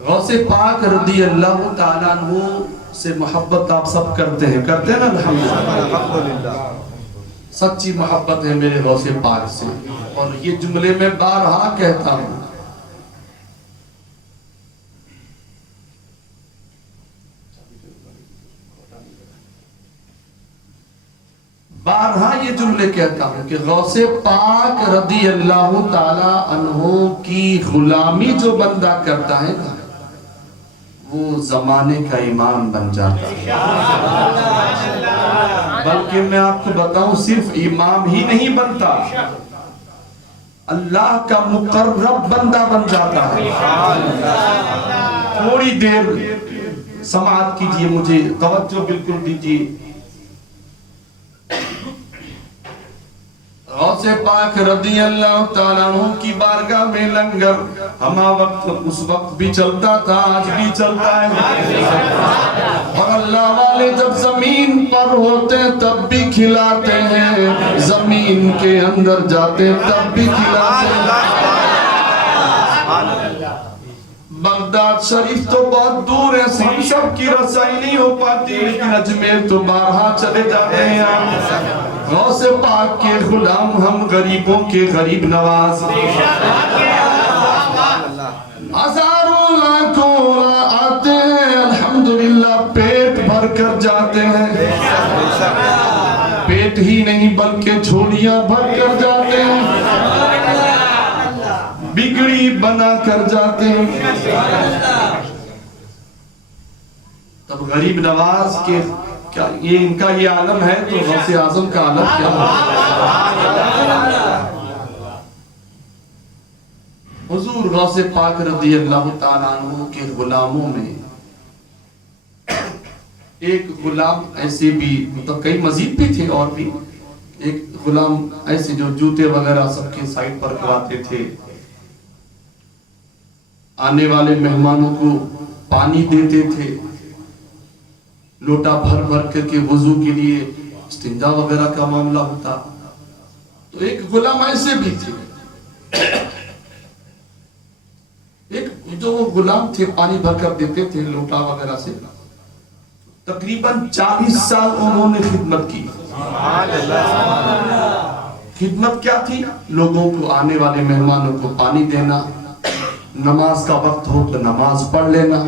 غوث پاک رضی اللہ تعالیٰ عنہ سے محبت آپ سب کرتے ہیں نا الحمدللہ. سچی محبت ہے میرے غوث پاک سے، اور یہ جملے میں بارہا کہتا ہوں. بارہا یہ جملے کہتا ہوں کہ غوث پاک رضی اللہ تعالی عنہ کی غلامی جو بندہ کرتا ہے نا، وہ زمانے کا امام بن جاتا ہے. بلکہ میں آپ کو بتاؤں، صرف امام ہی نہیں بنتا، اللہ کا مقرب بندہ بن جاتا ہے. تھوڑی دیر سماعت کیجئے، مجھے توجہ بالکل دیجئے. غوث پاک رضی اللہ تعالیٰ عنہ کی بارگاہ میں لنگر ہما وقت اس وقت بھی چلتا تھا، آج بھی چلتا ہے. اور اللہ والے جب زمین پر ہوتے تب بھی کھلاتے ہیں، زمین کے اندر جاتے تب بھی کھلاتے ہیں. بغداد شریف تو بہت دور ہے، ہم سب کی رسائی نہیں ہو پاتی، لیکن اجمیر تو بارہا چلے جاتے ہیں. غوث پاک کے غلام ہم، غریبوں کے غریب نواز. ہزاروں لاکھوں آتے ہیں، الحمدللہ پیٹ بھر کر جاتے ہیں. پیٹ ہی نہیں بلکہ جھولیاں بھر کر جاتے ہیں، بگڑی بنا کر جاتے ہیں. تب غریب نواز کے کیا یہ ان کا یہ عالم ہے، تو غوث اعظم کا عالم کیا ہے؟ حضور غوث پاک رضی اللہ تعالیٰ عنہ کے غلاموں میں ایک غلام ایسے بھی، مطلب کئی مزید بھی تھے، اور بھی ایک غلام ایسے جو جوتے وغیرہ سب کے سائٹ پر کھواتے تھے، آنے والے مہمانوں کو پانی دیتے تھے، لوٹا بھر بھر کر کے وضو کے لیے استنجا وغیرہ کا معاملہ ہوتا. تو ایک غلام ایسے بھی تھے، ایک جو وہ غلام تھے پانی بھر کر دیتے تھے لوٹا وغیرہ سے. تقریباً 40 سال انہوں نے خدمت کی. خدمت کیا تھی؟ لوگوں کو، آنے والے مہمانوں کو پانی دینا، نماز کا وقت ہو تو نماز پڑھ لینا،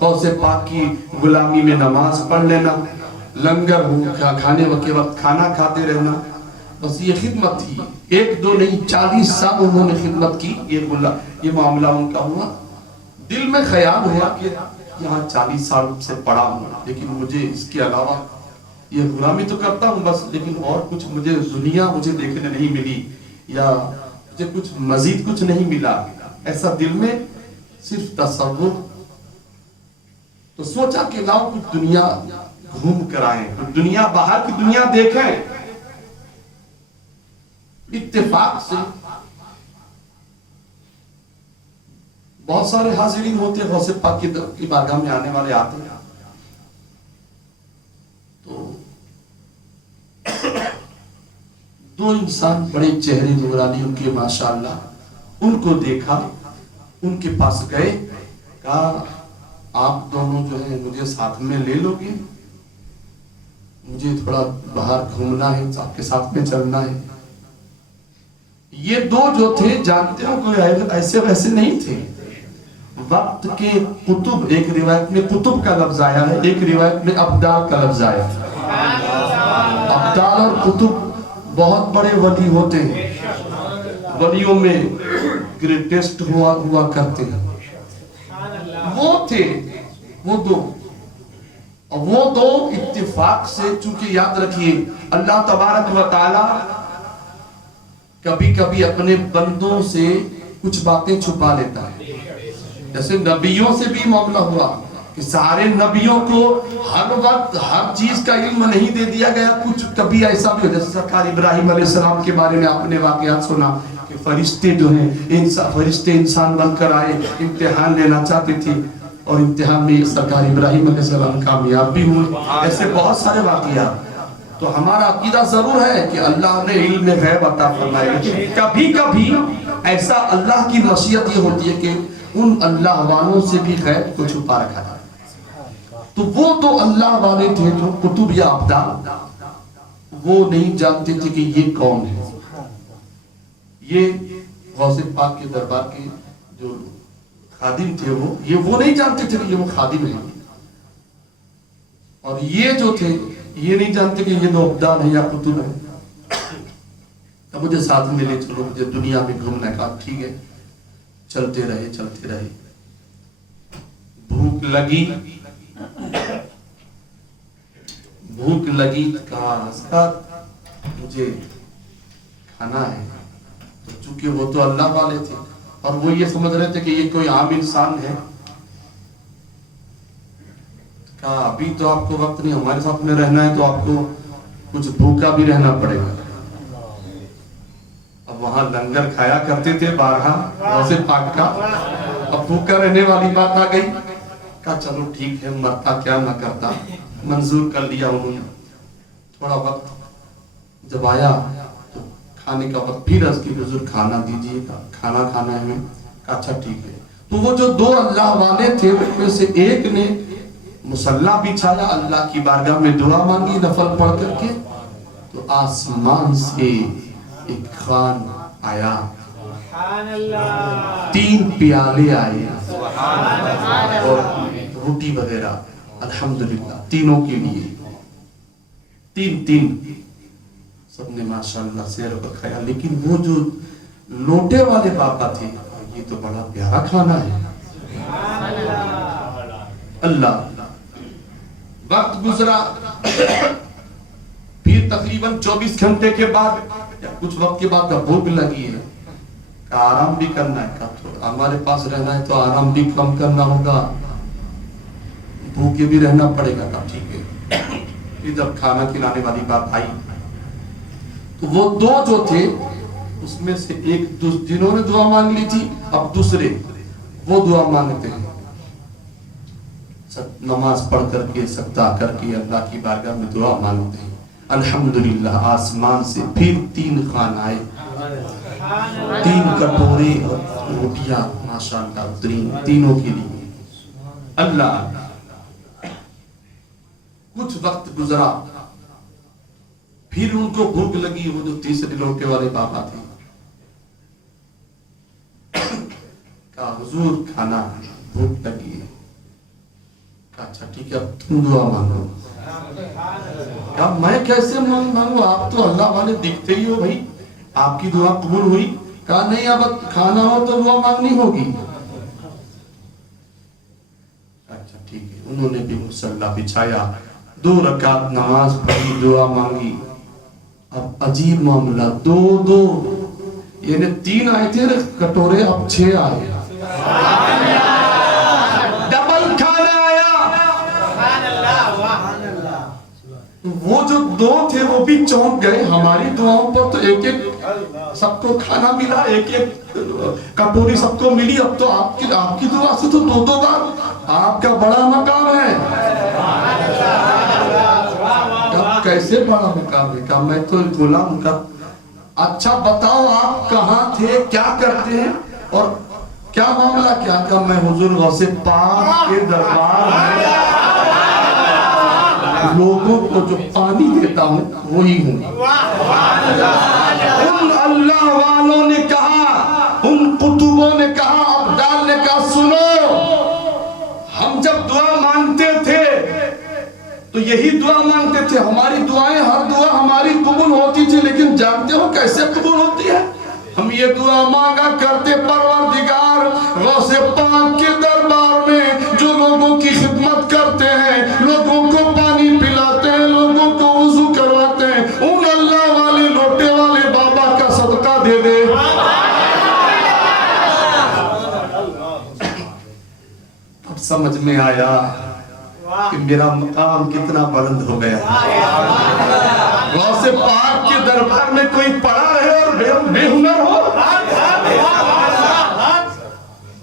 غوث پاک کی غلامی میں نماز پڑھ لینا، لنگر ہو کھانے کے وقت کھانا کھاتے رہنا. بس یہ خدمت تھی. ایک دو نہیں، 40 سال انہوں نے خدمت کی. یہ معاملہ ان کا ہوا. دل میں خیال ہوا کہ یہاں 40 سال سے پڑا ہوں، لیکن مجھے اس کے علاوہ یہ غلامی تو کرتا ہوں بس، لیکن اور کچھ مجھے دنیا مجھے دیکھنے نہیں ملی، یا مجھے کچھ مزید کچھ نہیں ملا. ایسا دل میں صرف تصور. تو سوچا کہ لاؤ کچھ دنیا گھوم کر آئیں، کچھ دنیا، باہر کی دنیا دیکھیں. اتفاق سے بہت سارے حاضرین ہوتے ہیں، غوث پاک کی بارگاہ میں آنے والے آتے ہیں. تو دو انسان بڑے چہرے نورانی ان کے ماشاءاللہ، ان کو دیکھا، ان کے پاس گئے، کہا آپ دونوں جو ہیں مجھے ساتھ میں لے لو گے؟ مجھے تھوڑا باہر گھومنا ہے، آپ کے ساتھ میں چلنا ہے. یہ دو جو تھے جانتے ہو کوئی ایسے ویسے نہیں تھے. وقت کے قطب، ایک روایت میں قطب کا لفظ آیا ہے، ایک روایت میں ابدال کا لفظ آیا ہے. ابدال اور قطب بہت بڑے ولی ہوتے ہیں، ولیوں میں گریٹسٹ ہوا کرتے ہیں. وہ تھے وہ دو اتفاق سے، چونکہ یاد رکھیے اللہ تبارک و تعالی کبھی کبھی اپنے بندوں سے کچھ باتیں چھپا لیتا ہے. جیسے نبیوں سے بھی معاملہ ہوا کہ سارے نبیوں کو ہر وقت ہر چیز کا علم نہیں دے دیا گیا. کچھ کبھی ایسا بھی ہو، جیسے سرکار ابراہیم علیہ السلام کے بارے میں آپ نے واقعات سنا کہ فرشتے جو ہیں، فرشتے انسان بن کر آئے، امتحان لینا چاہتے تھے، اور امتحان میں سرکار ابراہیم علیہ السلام کامیاب بھی ہوئے. ایسے بہت سارے واقعات. تو ہمارا عقیدہ ضرور ہے کہ اللہ نے علم غیب عطا فرمائے، لیکن کبھی کبھی ایسا اللہ کی مشیت یہ ہوتی ہے کہ ان اللہ والوں سے بھی غیب کو چھپا رکھا تھا. تو وہ تو اللہ والے تھے جو کتب یا ابدال، وہ نہیں جانتے تھے کہ یہ کون ہے. یہ غوث پاک کے دربار کے جو خادم تھے وہ نہیں جانتے تھے کہ یہ وہ خادم ہیں. اور یہ جو تھے یہ نہیں جانتے کہ یہ دو ابدال ہیں یا کتب ہیں. اب مجھے ساتھ میں لے چلو، مجھے دنیا میں گھومنا ہے. کہا ٹھیک ہے. چلتے رہے. بھوک لگی کہا حضرت مجھے کھانا ہے. تو چونکہ وہ تو اللہ والے تھے اور وہ یہ سمجھ رہے تھے کہ یہ کوئی عام انسان ہے. کہا ابھی تو آپ کو وقت نہیں، ہمارے ساتھ میں رہنا ہے تو آپ کو کچھ بھوکا بھی رہنا پڑے گا. اب وہاں لنگر کھایا کرتے تھے بارہا غوث پاک کا، اب بھوکا رہنے والی بات آ گئی. کہا چلو ٹھیک ہے، مرتا کیا نہ کرتا. منظور کر لیا انہوں نے. تھوڑا وقت جب آیا تو کھانے کا وقت، پھر عرض کی حضور کھانا دیجیے گا، کھانا کھانا ہے ہمیں. کہا اچھا ٹھیک ہے. تو وہ جو دو اللہ والے تھے ان میں سے ایک نے مصلی بچھایا، اللہ کی بارگاہ میں دعا مانگی نفل پڑھ کر کے. تو آسمان سے ایک خوان آیا، 3 پیالے آئے اور روٹی وغیرہ، الحمدللہ تینوں کے لیے 3 سب نے ماشاءاللہ سیر و کھایا. لیکن وہ جو لوٹے والے بابا تھے، یہ تو بڑا پیارا کھانا ہے. اللہ وقت گزرا، پھر تقریباً 24 گھنٹے کے بعد یا کچھ وقت کے بعد بھوک لگی ہے. آرام بھی کرنا ہے، ہمارے پاس رہنا ہے تو آرام بھی کم کرنا ہوگا، بھوکے بھی رہنا پڑے گا. ٹھیک ہے. پھر جب کھانا کھلانے والی بات آئی تو وہ دو جو تھے اس میں سے ایک جنہوں نے دعا مانگ لی تھی، اب دوسرے وہ دعا مانگتے ہیں نماز پڑھ کر کے سجدہ کر کے اللہ کی بارگاہ میں دعا مانگتے ہیں. الحمدللہ آسمان سے پھر 3 خوان آئے، 3 کٹورے اور روٹیاں ماشاءاللہ تینوں کے لیے. اللہ کچھ وقت گزرا، پھر ان کو بھوک لگی. وہ جو تیسرے لوٹے والے بابا تھے، کہا حضور کھانا بھوک لگی ہے. کہا اچھا ٹھیک ہے، اب تم دعا مانگو. کہا میں کیسے مانگوں، آپ تو اللہ والے دکھتے ہی ہو بھائی، آپ کی دعا قبول ہوئی. کہا نہیں، اب کھانا ہو تو دعا مانگنی ہوگی. اچھا ٹھیک ہے. انہوں نے بھی مصلی بچھایا، 2 رکعت نماز پڑھی، دعا مانگی. اب عجیب معاملہ، 2 یعنی 3 آئے تھے کٹورے، اب 6 آئے. ڈبل کھانا آیا. وہ جو 2 تھے وہ بھی چونک گئے. ہماری دعاؤں پر تو ایک سب کو کھانا ملا، ایک کٹوری سب کو ملی. اب تو آپ کی دعا سے تو 2 بار آپ کا بڑا مقام ہے. کیسے بڑا مقام ہے؟ کہا میں تو غلام کا. اچھا بتاؤ آپ کہاں تھے، کیا کرتے ہیں اور کیا معاملہ کیا؟ کہا میں حضور غوث پاک کے دربار میں لوگوں کو جو پانی دیتا ہوں وہی ہوں. ان اللہ والوں نے کہا، ان قطبوں نے کہا، ابدال نے کہا سنو، ہم جب دعا مانگتے تھے تو یہی دعا مانگتے تھے. ہماری دعائیں، ہر دعا ہماری قبول ہوتی تھی، لیکن جانتے ہو کیسے قبول ہوتی ہے؟ ہم یہ دعا مانگا کرتے پروردگار غوث پاک کے دربار میں جو لوگوں کی خدمت کرتے ہیں، لوگوں کو پانی پلاتے ہیں، لوگوں کو وضو کرواتے ہیں، ان اللہ والے لوٹے والے بابا کا صدقہ دے دے. اب سمجھ میں آیا کہ میرا مقام کتنا بلند ہو گیا. غوث پاک کے دربار میں کوئی پڑا رہے اور بے ہنر ہو.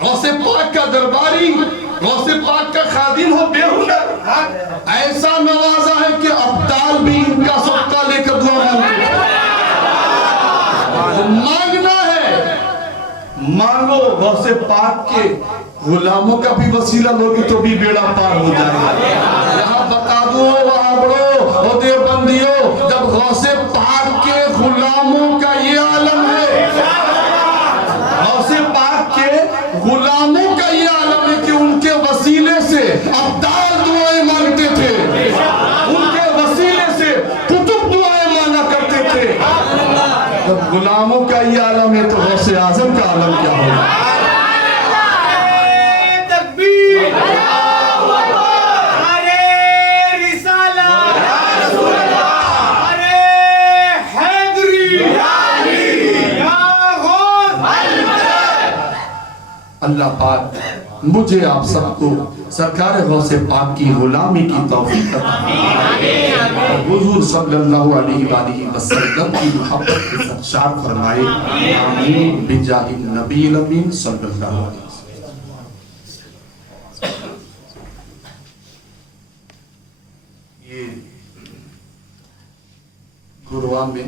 غوث پاک کا درباری، غوث پاک کا خادم ہو بے ہنر. ایسا نوازا ہے کہ ابدال بھی ان کا صدقہ لے کر دعا مانگنا ہے. مانگو غوث پاک کے غلاموں کا بھی وسیلہ لوگی تو بھی بیڑا پار ہو جائے گا. یہاں بتا دو وہاں بڑھو او دیوبندیوں، جب غوث پاک کے غلاموں کا یہ عالم ہے، غوث پاک کے غلاموں کا یہ عالم ہے کہ ان کے وسیلے سے ابدال دعائیں مانگتے تھے، ان کے وسیلے سے کتب دعائیں مانگا کرتے تھے. جب غلاموں کا یہ عالم ہے تو غوث اعظم کا عالم کیا ہوگا؟ اللہ پاک مجھے آپ سب کو سرکار غوث پاک کی غلامی کی توفیق عطا فرمائے. حضور صلی اللہ علیہ وآلہ وسلم کی محبت کے ساتھ شاد فرمائے. آمین بجاہ النبی الامین صلی اللہ علیہ وسلم. یہ گروہ میں